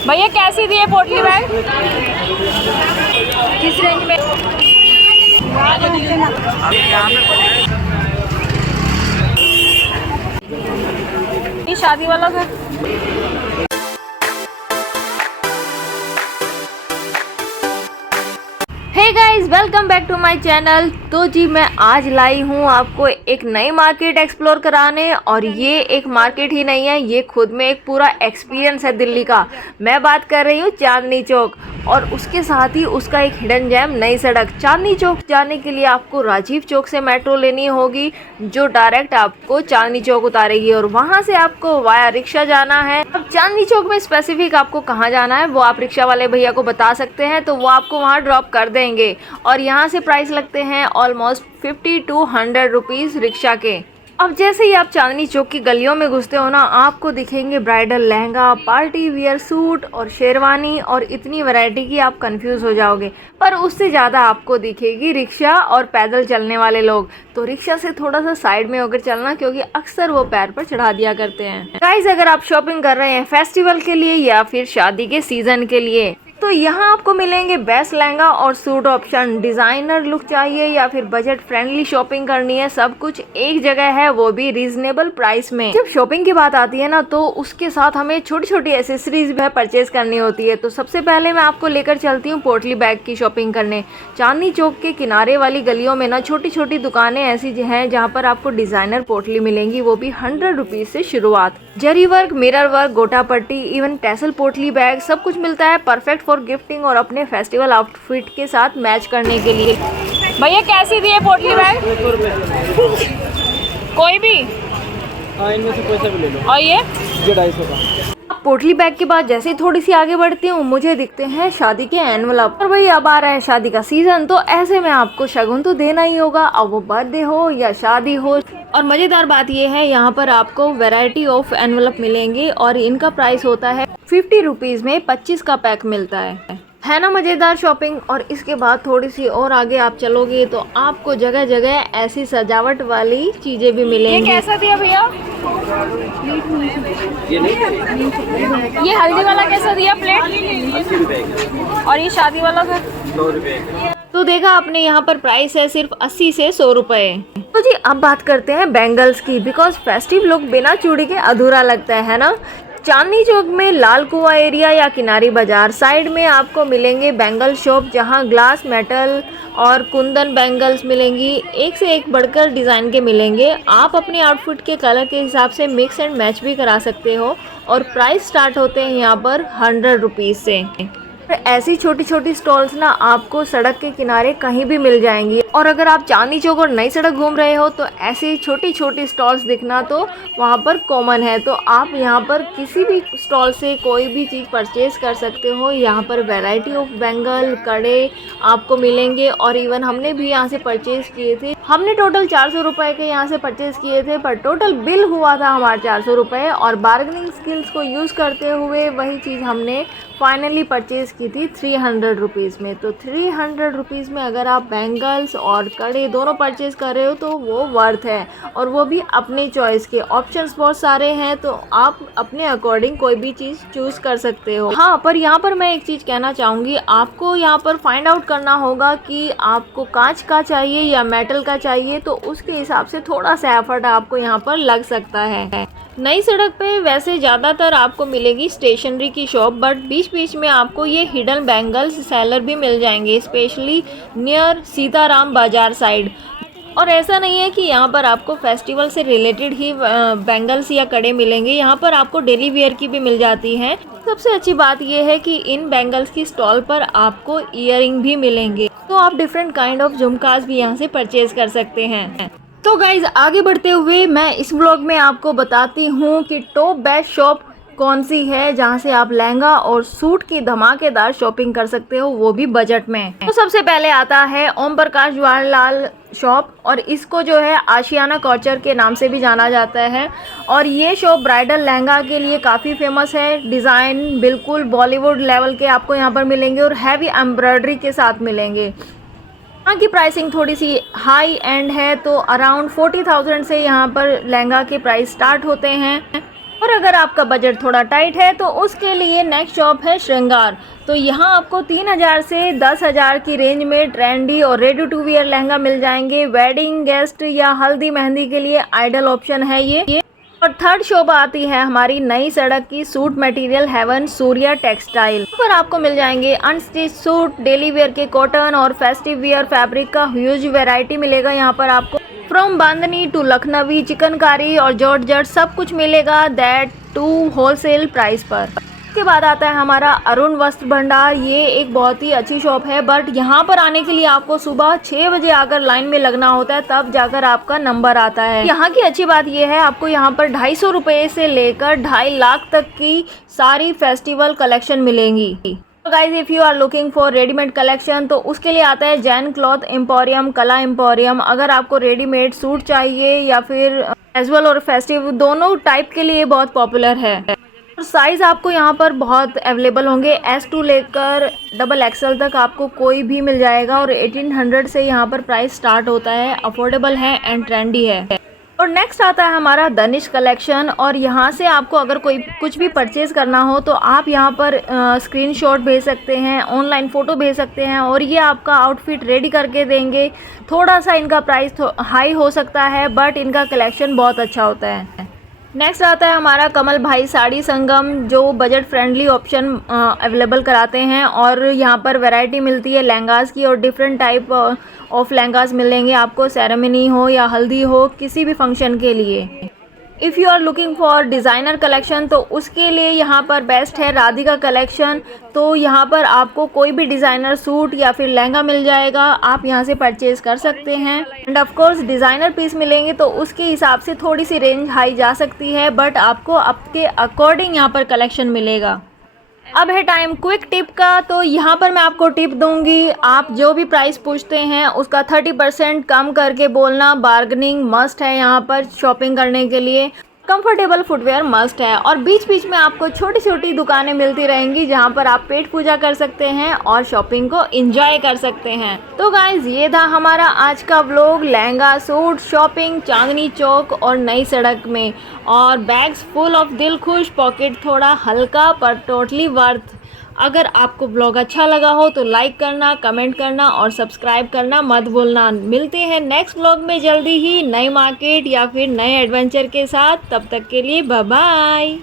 भैया कैसी दी है पोटली बैग? किस रेंज में? ये शादी वाला था। Hey guys, welcome back to my channel. तो जी मैं आज लाई हूँ आपको एक नई मार्केट एक्सप्लोर कराने, और ये एक मार्केट ही नहीं है, ये खुद में एक पूरा एक्सपीरियंस है दिल्ली का। मैं बात कर रही हूँ चांदनी चौक, और उसके साथ ही उसका एक हिडन जेम नई सड़क। चांदनी चौक जाने के लिए आपको राजीव चौक से मेट्रो लेनी होगी, जो डायरेक्ट आपको चांदनी चौक उतारेगी, और वहाँ से आपको वाया रिक्शा जाना है। अब चांदनी चौक में स्पेसिफिक आपको कहाँ जाना है वो आप रिक्शा वाले भैया को बता सकते हैं, तो वो आपको वहाँ ड्रॉप कर देंगे। और यहाँ से प्राइस लगते हैं ऑलमोस्ट 50 to 100 रुपीज़ रिक्शा के। अब जैसे ही आप चांदनी चौक की गलियों में घुसते हो ना, आपको दिखेंगे bridal lehenga, party wear suit और शेरवानी, और इतनी वैरायटी की आप कंफ्यूज हो जाओगे। पर उससे ज़्यादा आपको दिखेगी रिक्शा और पैदल चलने वाले लोग। तो रिक्शा से थोड़ा सा साइड में होकर चलना, क्योंकि अक्सर वो पैर पर चढ़ा दिया करते हैं। गाइस, अगर आप शॉपिंग कर रहे हैं फेस्टिवल के लिए या फिर शादी के सीजन के लिए, तो यहाँ आपको मिलेंगे बेस्ट लहंगा और सूट ऑप्शन। डिज़ाइनर लुक चाहिए या फिर बजट फ्रेंडली शॉपिंग करनी है, सब कुछ एक जगह है, वो भी रीजनेबल प्राइस में। जब शॉपिंग की बात आती है ना, तो उसके साथ हमें छोटी छोटी एसेसरीज भी परचेज करनी होती है। तो सबसे पहले मैं आपको लेकर चलती हूँ पोटली बैग की शॉपिंग करने। चांदनी चौक के किनारे वाली गलियों में ना छोटी छोटी दुकानें ऐसी हैं जहाँ पर आपको डिज़ाइनर पोटली मिलेंगी, वो भी 100 रुपीज़ से शुरुआत। जरी वर्क, मिरर वर्क, गोटा पट्टी, इवन टैसल पोटली बैग, सब कुछ मिलता है परफेक्ट फॉर गिफ्टिंग और अपने फेस्टिवल आउटफिट के साथ मैच करने के लिए। भैया कैसी दी है पोटली बैग? कोई भी? हाँ, इनमें से कोई सा भी ले लो। और ये 250 का। पोटली बैग के बाद जैसे ही थोड़ी सी आगे बढ़ती हूँ, मुझे दिखते हैं शादी के एनवलप। और भाई अब आ रहा है शादी का सीजन, तो ऐसे में आपको शगुन तो देना ही होगा, अब वो बर्थडे हो या शादी हो। और मज़ेदार बात यह है, यहाँ पर आपको वैरायटी ऑफ एनवलप मिलेंगे, और इनका प्राइस होता है 50 रुपीज़ में 25 का पैक मिलता है ना मज़ेदार शॉपिंग। और इसके बाद थोड़ी सी और आगे आप चलोगे तो आपको जगह जगह ऐसी सजावट वाली चीज़ें भी मिलेंगी। ये कैसा दिया भैया? ये हल्दी वाला कैसा दिया प्लेट? 80 रुपए। और ये शादी वाला था 100 रुपए। तो देखा आपने, यहाँ पर प्राइस है सिर्फ 80 से 100 रुपए। तो जी अब बात करते हैं बैंगल्स की, बिकॉज फेस्टिव लुक बिना चूड़ी के अधूरा लगता है ना। चांदनी चौक में लाल कुआं एरिया या किनारी बाजार साइड में आपको मिलेंगे बैंगल शॉप, जहां ग्लास, मेटल और कुंदन बैंगल्स मिलेंगी। एक से एक बढ़कर डिज़ाइन के मिलेंगे। आप अपने आउटफिट के कलर के हिसाब से मिक्स एंड मैच भी करा सकते हो, और प्राइस स्टार्ट होते हैं यहाँ पर 100 रुपीज़ से। ऐसी छोटी छोटी स्टॉल्स ना आपको सड़क के किनारे कहीं भी मिल जाएंगी, और अगर आप चांदनी चौक और नई सड़क घूम रहे हो तो ऐसी छोटी छोटी स्टॉल्स दिखना तो वहाँ पर कॉमन है। तो आप यहाँ पर किसी भी स्टॉल से कोई भी चीज़ परचेज कर सकते हो। यहाँ पर वैरायटी ऑफ बैंगल, कड़े आपको मिलेंगे, और इवन हमने भी यहाँ से परचेज किए थे। हमने टोटल 400 रुपये के यहाँ से परचेज किए थे, पर टोटल बिल हुआ था हमारा 400 रुपये, और बार्गेनिंग स्किल्स को यूज़ करते हुए वही चीज़ हमने फाइनली परचेज़ की थी 300 रुपीज़ में। तो 300 रुपीज़ में अगर आप बैंगल्स और कड़े दोनों परचेज़ कर रहे हो तो वो वर्थ है, और वो भी अपने चॉइस के। ऑप्शंस बहुत सारे हैं, तो आप अपने अकॉर्डिंग कोई भी चीज़ चूज़ कर सकते हो। हाँ, पर यहाँ पर मैं एक चीज़ कहना चाहूँगी, आपको यहाँ पर फाइंड आउट करना होगा कि आपको कांच का चाहिए या मेटल का चाहिए, तो उसके हिसाब से थोड़ा सा एफर्ट आपको यहाँ पर लग सकता है। नई सड़क पे वैसे ज़्यादातर आपको मिलेगी स्टेशनरी की शॉप, बट बीच बीच में आपको ये हिडन बैंगल्स सेलर भी मिल जाएंगे, स्पेशली नियर सीताराम बाजार साइड। और ऐसा नहीं है कि यहाँ पर आपको फेस्टिवल से रिलेटेड ही बैंगल्स या कड़े मिलेंगे, यहाँ पर आपको डेली वेयर की भी मिल जाती हैं। सबसे अच्छी बात यह है कि इन बैंगल्स की स्टॉल पर आपको ईयरिंग भी मिलेंगे, तो आप डिफरेंट काइंड ऑफ झुमकास भी यहाँ से परचेज कर सकते हैं। तो गाइज आगे बढ़ते हुए मैं इस ब्लॉग में आपको बताती हूँ कि टॉप बेस्ट शॉप कौन सी है जहाँ से आप लहंगा और सूट की धमाकेदार शॉपिंग कर सकते हो, वो भी बजट में। तो सबसे पहले आता है ओम प्रकाश जवाहरलाल शॉप, और इसको जो है आशियाना कल्चर के नाम से भी जाना जाता है। और ये शॉप ब्राइडल लहंगा के लिए काफ़ी फेमस है। डिज़ाइन बिल्कुल बॉलीवुड लेवल के आपको यहाँ पर मिलेंगे, और हैवी एम्ब्रॉयडरी के साथ मिलेंगे। यहाँ की प्राइसिंग थोड़ी सी हाई एंड है, तो अराउंड 40,000 से यहाँ पर लहंगा के प्राइस स्टार्ट होते हैं। और अगर आपका बजट थोड़ा टाइट है तो उसके लिए नेक्स्ट शॉप है श्रृंगार। तो यहाँ आपको 3000 से 10,000 की रेंज में ट्रेंडी और रेडी टू वियर लहंगा मिल जाएंगे। वेडिंग, गेस्ट या हल्दी मेहंदी के लिए आइडल ऑप्शन है ये। और थर्ड शॉप आती है हमारी नई सड़क की suit material heaven Surya textile पर आपको मिल जाएंगे अनस्टिच सूट, डेली वेयर के कॉटन और फेस्टिव वियर फैब्रिक का ह्यूज वैरायटी मिलेगा। यहाँ पर आपको फ्रॉम बांधनी टू लखनवी, चिकनकारी और जॉर्जेट सब कुछ मिलेगा, दैट टू होलसेल प्राइस पर। उसके बाद आता है हमारा अरुण वस्त्र भंडार। ये एक बहुत ही अच्छी शॉप है, बट यहाँ पर आने के लिए आपको सुबह 6 बजे आकर लाइन में लगना होता है, तब जाकर आपका नंबर आता है। यहाँ की अच्छी बात ये है, आपको यहाँ पर 250 रुपये से लेकर 2.5 लाख तक की सारी फेस्टिवल कलेक्शन मिलेंगी। तो guys if you are looking for readymade collection तो उसके लिए आता है Jain cloth emporium, Kala emporium. अगर आपको रेडीमेड सूट चाहिए या फिर कैजुअल और फेस्टिव दोनों टाइप के लिए बहुत पॉपुलर है। और साइज़ आपको यहाँ पर बहुत अवेलेबल होंगे, S2 लेकर XXL तक आपको कोई भी मिल जाएगा। और 1800 से यहाँ पर प्राइस स्टार्ट होता है, अफोर्डेबल है एंड ट्रेंडी है। और नेक्स्ट आता है हमारा दनिश कलेक्शन। और यहाँ से आपको अगर कोई कुछ भी परचेज़ करना हो तो आप यहाँ पर स्क्रीनशॉट भेज सकते हैं, ऑनलाइन फ़ोटो भेज सकते हैं और ये आपका आउटफिट रेडी करके देंगे। थोड़ा सा इनका प्राइस हाई हो सकता है, बट इनका कलेक्शन बहुत अच्छा होता है। नेक्स्ट आता है हमारा कमल भाई साड़ी संगम, जो बजट फ्रेंडली ऑप्शन अवेलेबल कराते हैं। और यहाँ पर वैरायटी मिलती है लहंगास की और डिफरेंट टाइप ऑफ लहंगास मिलेंगे आपको, सेरेमनी हो या हल्दी हो, किसी भी फंक्शन के लिए। If you are looking for designer collection तो उसके लिए यहाँ पर बेस्ट है राधिका कलेक्शन। तो यहाँ पर आपको कोई भी डिज़ाइनर सूट या फिर लहंगा मिल जाएगा, आप यहाँ से परचेज़ कर सकते हैं। And of course designer piece मिलेंगे तो उसके हिसाब से थोड़ी सी रेंज हाई जा सकती है, बट आपको आपके अकॉर्डिंग यहाँ पर कलेक्शन मिलेगा। अब है टाइम क्विक टिप का। तो यहाँ पर मैं आपको टिप दूंगी, आप जो भी प्राइस पूछते हैं उसका 30% कम करके बोलना। बार्गेनिंग मस्ट है यहाँ पर शॉपिंग करने के लिए। कंफर्टेबल फुटवेयर मस्ट है। और बीच बीच में आपको छोटी छोटी दुकानें मिलती रहेंगी जहाँ पर आप पेट पूजा कर सकते हैं और शॉपिंग को एंजॉय कर सकते हैं। तो गाइज ये था हमारा आज का vlog, lehenga, suit, shopping Chandni Chowk और नई सड़क में। और बैग्स फुल ऑफ दिल खुश, पॉकेट थोड़ा हल्का पर टोटली वर्थ। अगर आपको ब्लॉग अच्छा लगा हो तो लाइक करना, कमेंट करना और सब्सक्राइब करना मत भूलना। मिलते हैं नेक्स्ट ब्लॉग में जल्दी ही नई मार्केट या फिर नए एडवेंचर के साथ। तब तक के लिए बाय बाय।